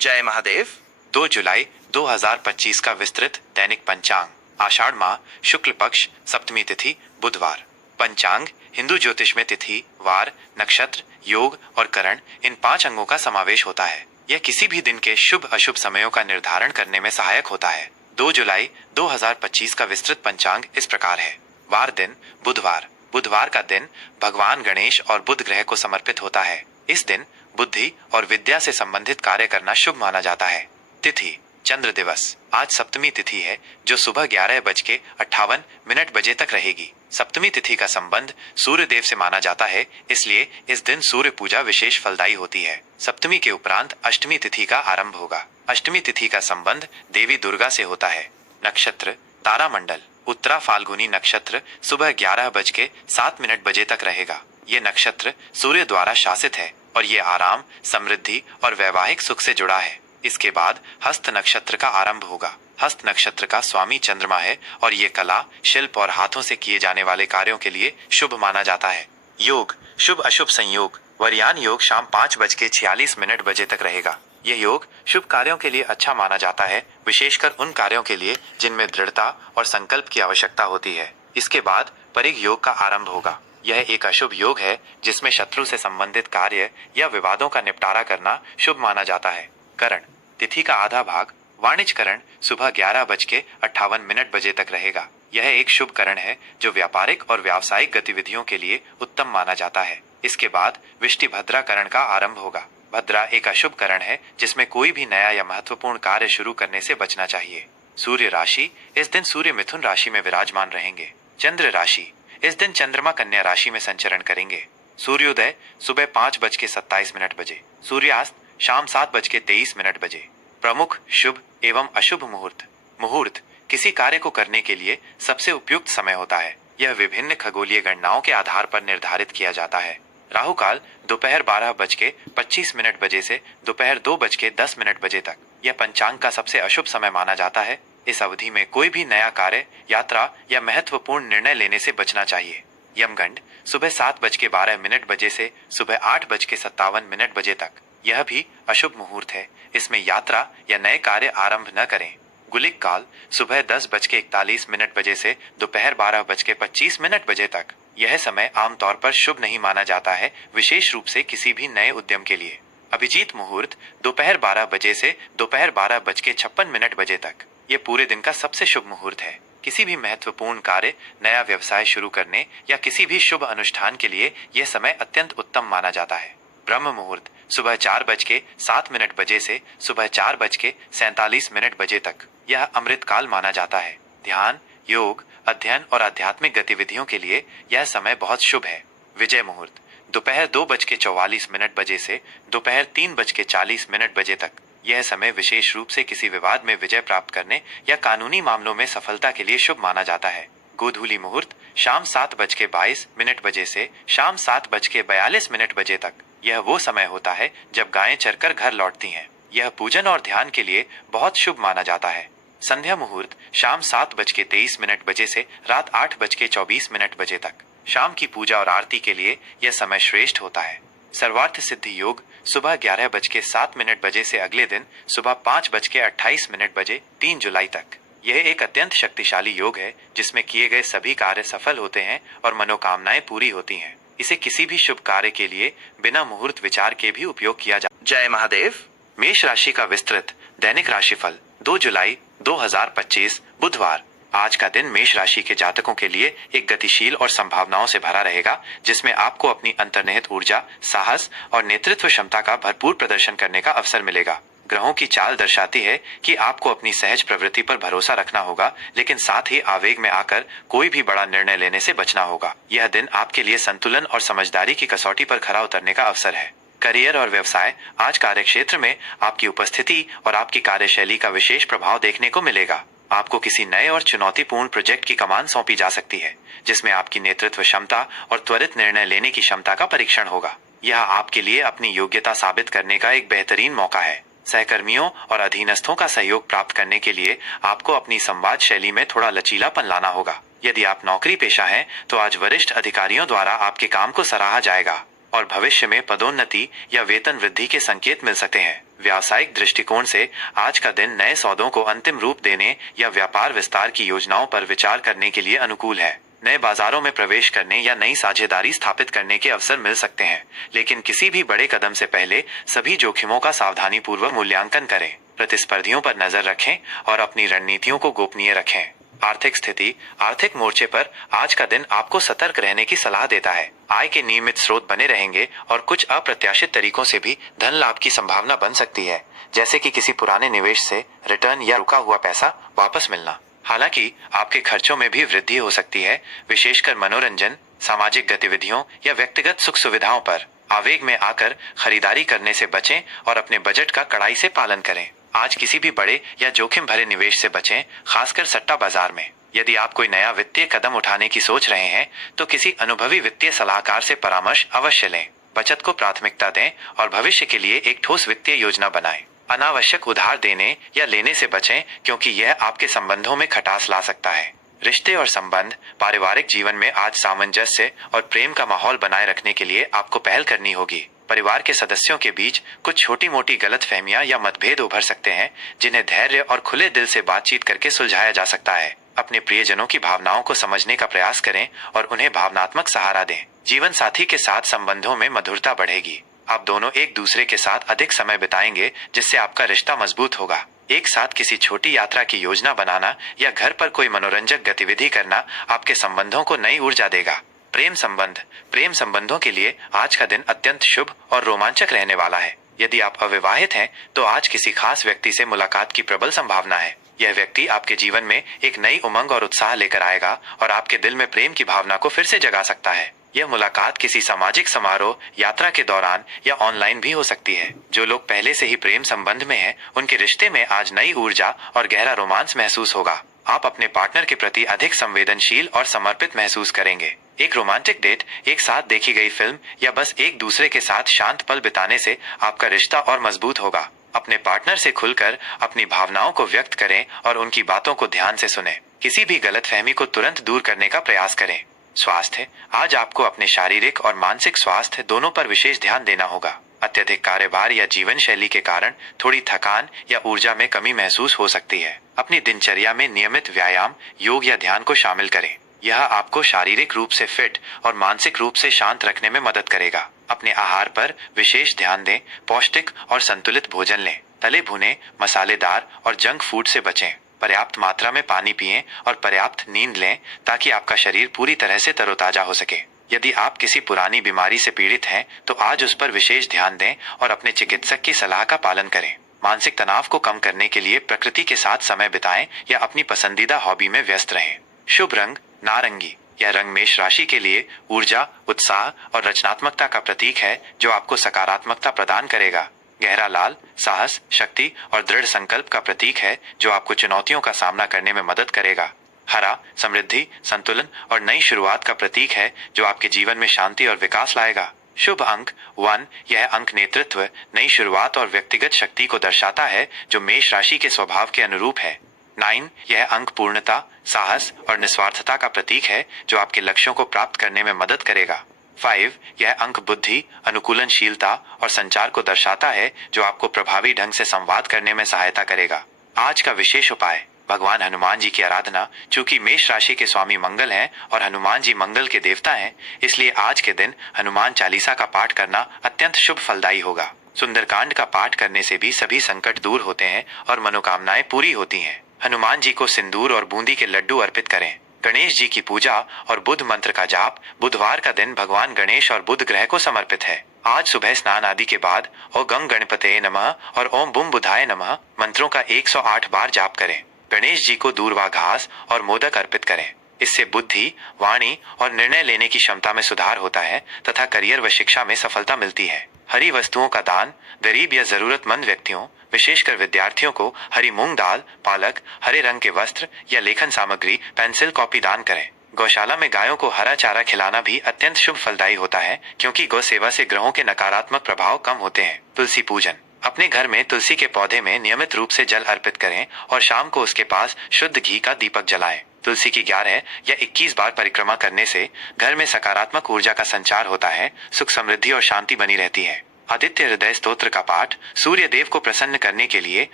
जय महादेव। 2 जुलाई 2025 का विस्तृत दैनिक पंचांग। आषाढ़ माह शुक्ल पक्ष सप्तमी तिथि बुधवार। पंचांग हिंदू ज्योतिष में तिथि, वार, नक्षत्र, योग और करण इन 5 अंगों का समावेश होता है। यह किसी भी दिन के शुभ अशुभ समयों का निर्धारण करने में सहायक होता है। 2 जुलाई 2025 का विस्तृत पंचांग इस प्रकार है। वार दिन बुधवार। बुधवार का दिन भगवान गणेश और बुध ग्रह को समर्पित होता है। इस दिन बुद्धि और विद्या से संबंधित कार्य करना शुभ माना जाता है। तिथि चंद्र दिवस। आज सप्तमी तिथि है जो सुबह 11:58 बजे तक रहेगी। सप्तमी तिथि का संबंध सूर्य देव से माना जाता है, इसलिए इस दिन सूर्य पूजा विशेष फलदायी होती है। सप्तमी के उपरांत अष्टमी तिथि का आरंभ होगा। अष्टमी तिथि का संबंध देवी दुर्गा से होता है। नक्षत्र तारामंडल उत्तरा फाल्गुनी नक्षत्र सुबह 11:07 बजे तक रहेगा। ये नक्षत्र सूर्य द्वारा शासित है और ये आराम, समृद्धि और वैवाहिक सुख से जुड़ा है। इसके बाद हस्त नक्षत्र का आरंभ होगा। हस्त नक्षत्र का स्वामी चंद्रमा है और ये कला, शिल्प और हाथों से किए जाने वाले कार्यों के लिए शुभ माना जाता है। योग शुभ अशुभ संयोग। वरयान योग शाम 5:46 बजे तक रहेगा। यह योग शुभ कार्यों के लिए अच्छा माना जाता है, विशेषकर उन कार्यों के लिए जिनमें दृढ़ता और संकल्प की आवश्यकता होती है। इसके बाद परिग योग का आरंभ होगा। यह एक अशुभ योग है जिसमें शत्रु से संबंधित कार्य या विवादों का निपटारा करना शुभ माना जाता है। करण तिथि का आधा भाग वाणिज्यकरण सुबह 11:58 बजे तक रहेगा। यह एक शुभ करण है जो व्यापारिक और व्यावसायिक गतिविधियों के लिए उत्तम माना जाता है। इसके बाद विष्टिभद्रा करण का आरंभ होगा। भद्रा एक अशुभ करण है जिसमें कोई भी नया या महत्वपूर्ण कार्य शुरू करने से बचना चाहिए। सूर्य राशि इस दिन सूर्य मिथुन राशि में विराजमान रहेंगे। चंद्र राशि इस दिन चंद्रमा कन्या राशि में संचरण करेंगे। सूर्योदय सुबह 5:27 बजे, सूर्यास्त शाम 7:23 बजे। प्रमुख शुभ एवं अशुभ मुहूर्त। मुहूर्त किसी कार्य को करने के लिए सबसे उपयुक्त समय होता है। यह विभिन्न खगोलीय गणनाओं के आधार पर निर्धारित किया जाता है। राहु काल दोपहर 12:25 बजे से दोपहर 2:10 बजे तक। यह पंचांग का सबसे अशुभ समय माना जाता है। इस अवधि में कोई भी नया कार्य, यात्रा या महत्वपूर्ण निर्णय लेने से बचना चाहिए। यमगंड सुबह 7:12 बजे से सुबह 8:57 बजे तक। यह भी अशुभ मुहूर्त है। इसमें यात्रा या नए कार्य आरंभ न करें। गुलिक काल सुबह 10:41 बजे से दोपहर 12:25 बजे तक। यह समय आमतौर पर शुभ नहीं माना जाता है, विशेष रूप से किसी भी नए उद्यम के लिए। अभिजीत मुहूर्त दोपहर 12 बजे से दोपहर 12:56 बजे तक। यह पूरे दिन का सबसे शुभ मुहूर्त है। किसी भी महत्वपूर्ण कार्य, नया व्यवसाय शुरू करने या किसी भी शुभ अनुष्ठान के लिए यह समय अत्यंत उत्तम माना जाता है। ब्रह्म मुहूर्त सुबह 4:07 बजे से सुबह 4:47 बजे तक। यह अमृत काल माना जाता है। ध्यान, योग, अध्ययन और आध्यात्मिक गतिविधियों के लिए यह समय बहुत शुभ है। विजय मुहूर्त दोपहर 2:44 बजे से दोपहर 3:40 बजे तक। यह समय विशेष रूप से किसी विवाद में विजय प्राप्त करने या कानूनी मामलों में सफलता के लिए शुभ माना जाता है। गोधूली मुहूर्त शाम 7:22 बजे से शाम 7:42 बजे तक। यह वो समय होता है जब गायें चरकर घर लौटती हैं। यह पूजन और ध्यान के लिए बहुत शुभ माना जाता है। संध्या मुहूर्त शाम 7:23 बजे से रात 8:24 बजे तक। शाम की पूजा और आरती के लिए यह समय श्रेष्ठ होता है। सर्वार्थ सिद्धि योग सुबह 11:07 बजे से अगले दिन सुबह 5:28 बजे 3 जुलाई तक। यह एक अत्यंत शक्तिशाली योग है जिसमें किए गए सभी कार्य सफल होते हैं और मनोकामनाएं पूरी होती हैं। इसे किसी भी शुभ कार्य के लिए बिना मुहूर्त विचार के भी उपयोग किया जा। जय महादेव। मेष राशि का विस्तृत दैनिक राशिफल 2 जुलाई 2025 बुधवार। आज का दिन मेष राशि के जातकों के लिए एक गतिशील और संभावनाओं से भरा रहेगा, जिसमें आपको अपनी अंतर्निहित ऊर्जा, साहस और नेतृत्व क्षमता का भरपूर प्रदर्शन करने का अवसर मिलेगा। ग्रहों की चाल दर्शाती है कि आपको अपनी सहज प्रवृत्ति पर भरोसा रखना होगा, लेकिन साथ ही आवेग में आकर कोई भी बड़ा निर्णय लेने से बचना होगा। यह दिन आपके लिए संतुलन और समझदारी की कसौटी पर खरा उतरने का अवसर है। करियर और व्यवसाय। आज कार्यक्षेत्र में आपकी उपस्थिति और आपकी कार्यशैली का विशेष प्रभाव देखने को मिलेगा। आपको किसी नए और चुनौतीपूर्ण प्रोजेक्ट की कमान सौंपी जा सकती है, जिसमें आपकी नेतृत्व क्षमता और त्वरित निर्णय लेने की क्षमता का परीक्षण होगा। यह आपके लिए अपनी योग्यता साबित करने का एक बेहतरीन मौका है। सहकर्मियों और अधीनस्थों का सहयोग प्राप्त करने के लिए आपको अपनी संवाद शैली में थोड़ा लचीलापन लाना होगा। यदि आप नौकरी पेशा हैं, तो आज वरिष्ठ अधिकारियों द्वारा आपके काम को सराहा जाएगा। और भविष्य में पदोन्नति या वेतन वृद्धि के संकेत मिल सकते हैं। व्यावसायिक दृष्टिकोण से आज का दिन नए सौदों को अंतिम रूप देने या व्यापार विस्तार की योजनाओं पर विचार करने के लिए अनुकूल है। नए बाजारों में प्रवेश करने या नई साझेदारी स्थापित करने के अवसर मिल सकते हैं, लेकिन किसी भी बड़े कदम से पहले सभी जोखिमों का सावधानीपूर्वक मूल्यांकन करें। प्रतिस्पर्धियों पर नजर रखें और अपनी रणनीतियों को गोपनीय रखें। आर्थिक स्थिति। आर्थिक मोर्चे पर आज का दिन आपको सतर्क रहने की सलाह देता है। आय के नियमित स्रोत बने रहेंगे और कुछ अप्रत्याशित तरीकों से भी धन लाभ की संभावना बन सकती है, जैसे कि किसी पुराने निवेश से रिटर्न या रुका हुआ पैसा वापस मिलना। हालांकि आपके खर्चों में भी वृद्धि हो सकती है, विशेषकर मनोरंजन, सामाजिक गतिविधियों या व्यक्तिगत सुख सुविधाओं पर। आवेग में आकर खरीदारी करने से बचें और अपने बजट का कड़ाई से पालन करें। आज किसी भी बड़े या जोखिम भरे निवेश से बचें, खासकर सट्टा बाजार में। यदि आप कोई नया वित्तीय कदम उठाने की सोच रहे हैं तो किसी अनुभवी वित्तीय सलाहकार से परामर्श अवश्य लें। बचत को प्राथमिकता दें और भविष्य के लिए एक ठोस वित्तीय योजना बनाएं। अनावश्यक उधार देने या लेने से बचें, क्योंकि यह आपके संबंधों में खटास ला सकता है। रिश्ते और संबंध। पारिवारिक जीवन में आज सामंजस्य और प्रेम का माहौल बनाए रखने के लिए आपको पहल करनी होगी। परिवार के सदस्यों के बीच कुछ छोटी मोटी गलतफहमियां या मतभेद उभर सकते हैं, जिन्हें धैर्य और खुले दिल से बातचीत करके सुलझाया जा सकता है। अपने प्रियजनों की भावनाओं को समझने का प्रयास करें और उन्हें भावनात्मक सहारा दें। जीवन साथी के साथ संबंधों में मधुरता बढ़ेगी। आप दोनों एक दूसरे के साथ अधिक समय बिताएंगे, जिससे आपका रिश्ता मजबूत होगा। एक साथ किसी छोटी यात्रा की योजना बनाना या घर पर कोई मनोरंजक गतिविधि करना आपके संबंधों को नई ऊर्जा देगा। प्रेम संबंध। प्रेम संबंधों के लिए आज का दिन अत्यंत शुभ और रोमांचक रहने वाला है। यदि आप अविवाहित हैं तो आज किसी खास व्यक्ति से मुलाकात की प्रबल संभावना है। यह व्यक्ति आपके जीवन में एक नई उमंग और उत्साह लेकर आएगा और आपके दिल में प्रेम की भावना को फिर से जगा सकता है। यह मुलाकात किसी सामाजिक समारोह, यात्रा के दौरान या ऑनलाइन भी हो सकती है। जो लोग पहले से ही प्रेम संबंध में हैं, उनके रिश्ते में आज नई ऊर्जा और गहरा रोमांस महसूस होगा। आप अपने पार्टनर के प्रति अधिक संवेदनशील और समर्पित महसूस करेंगे। एक रोमांटिक डेट, एक साथ देखी गई फिल्म या बस एक दूसरे के साथ शांत पल बिताने से आपका रिश्ता और मजबूत होगा। अपने पार्टनर से खुलकर अपनी भावनाओं को व्यक्त करें और उनकी बातों को ध्यान से सुनें। किसी भी गलतफहमी को तुरंत दूर करने का प्रयास करें। स्वास्थ्य। आज आपको अपने शारीरिक और मानसिक स्वास्थ्य दोनों पर विशेष ध्यान देना होगा। अत्यधिक कार्यभार या जीवन शैली के कारण थोड़ी थकान या ऊर्जा में कमी महसूस हो सकती है। अपनी दिनचर्या में नियमित व्यायाम, योग या ध्यान को शामिल करें। यह आपको शारीरिक रूप से फिट और मानसिक रूप से शांत रखने में मदद करेगा। अपने आहार पर विशेष ध्यान दें। पौष्टिक और संतुलित भोजन लें। तले भुने, मसालेदार और जंक फूड से बचें। पर्याप्त मात्रा में पानी पिएं और पर्याप्त नींद लें, ताकि आपका शरीर पूरी तरह से तरोताजा हो सके। यदि आप किसी पुरानी बीमारी से पीड़ित हैं तो आज उस पर विशेष ध्यान दें और अपने चिकित्सक की सलाह का पालन करें। मानसिक तनाव को कम करने के लिए प्रकृति के साथ समय बिताएं या अपनी पसंदीदा हॉबी में व्यस्त रहें। शुभ रंग नारंगी। यह रंग मेष राशि के लिए ऊर्जा, उत्साह और रचनात्मकता का प्रतीक है, जो आपको सकारात्मकता प्रदान करेगा। गहरा लाल साहस, शक्ति और दृढ़ संकल्प का प्रतीक है, जो आपको चुनौतियों का सामना करने में मदद करेगा। हरा समृद्धि, संतुलन और नई शुरुआत का प्रतीक है, जो आपके जीवन में शांति और विकास लाएगा। शुभ अंक 1। यह अंक नेतृत्व, नई शुरुआत और व्यक्तिगत शक्ति को दर्शाता है, जो मेष राशि के स्वभाव के अनुरूप है। 9। यह अंक पूर्णता, साहस और निस्वार्थता का प्रतीक है, जो आपके लक्ष्यों को प्राप्त करने में मदद करेगा। 5। यह अंक बुद्धि, अनुकूलनशीलता और संचार को दर्शाता है, जो आपको प्रभावी ढंग से संवाद करने में सहायता करेगा। आज का विशेष उपाय। भगवान हनुमान जी की आराधना। चूंकि मेष राशि के स्वामी मंगल हैं और हनुमान जी मंगल के देवता हैं, इसलिए आज के दिन हनुमान चालीसा का पाठ करना अत्यंत शुभ फलदायी होगा। सुंदरकांड का पाठ करने से भी सभी संकट दूर होते हैं और मनोकामनाएं पूरी होती हैं। हनुमान जी को सिंदूर और बूंदी के लड्डू अर्पित करें। गणेश जी की पूजा और बुध मंत्र का जाप। बुधवार का दिन भगवान गणेश और बुध ग्रह को समर्पित है। आज सुबह स्नान आदि के बाद ओम गंग गणपतये नमः और ओम बुम बुधाय नमः मंत्रों का 108 बार जाप करें। गणेश जी को दूर्वा घास और मोदक अर्पित करें। इससे बुद्धि, वाणी और निर्णय लेने की क्षमता में सुधार होता है तथा करियर व शिक्षा में सफलता मिलती है। हरी वस्तुओं का दान। गरीब या जरूरतमंद व्यक्तियों, विशेषकर विद्यार्थियों को हरी मूंग दाल, पालक, हरे रंग के वस्त्र या लेखन सामग्री, पेंसिल, कॉपी दान करें। गौशाला में गायों को हरा चारा खिलाना भी अत्यंत शुभ फलदायी होता है, क्योंकि गौ सेवा से ग्रहों के नकारात्मक प्रभाव कम होते हैं। तुलसी पूजन। अपने घर में तुलसी के पौधे में नियमित रूप से जल अर्पित करें और शाम को उसके पास शुद्ध घी का दीपक जलाएं। तुलसी की 11 या 21 बार परिक्रमा करने से घर में सकारात्मक ऊर्जा का संचार होता है, सुख समृद्धि और शांति बनी रहती है। आदित्य हृदय स्तोत्र का पाठ। सूर्य देव को प्रसन्न करने के लिए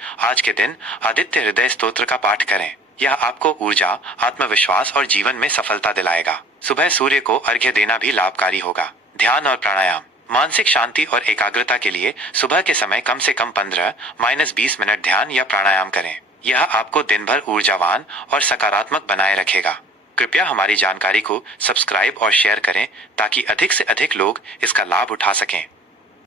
आज के दिन आदित्य हृदय स्तोत्र का पाठ करें। यह आपको ऊर्जा, आत्मविश्वास और जीवन में सफलता दिलाएगा। सुबह सूर्य को अर्घ्य देना भी लाभकारी होगा। ध्यान और प्राणायाम। मानसिक शांति और एकाग्रता के लिए सुबह के समय कम से कम 15-20 मिनट ध्यान या प्राणायाम करें। यह आपको दिन भर ऊर्जावान और सकारात्मक बनाए रखेगा। कृपया हमारी जानकारी को सब्सक्राइब और शेयर करें ताकि अधिक से अधिक लोग इसका लाभ उठा सकें।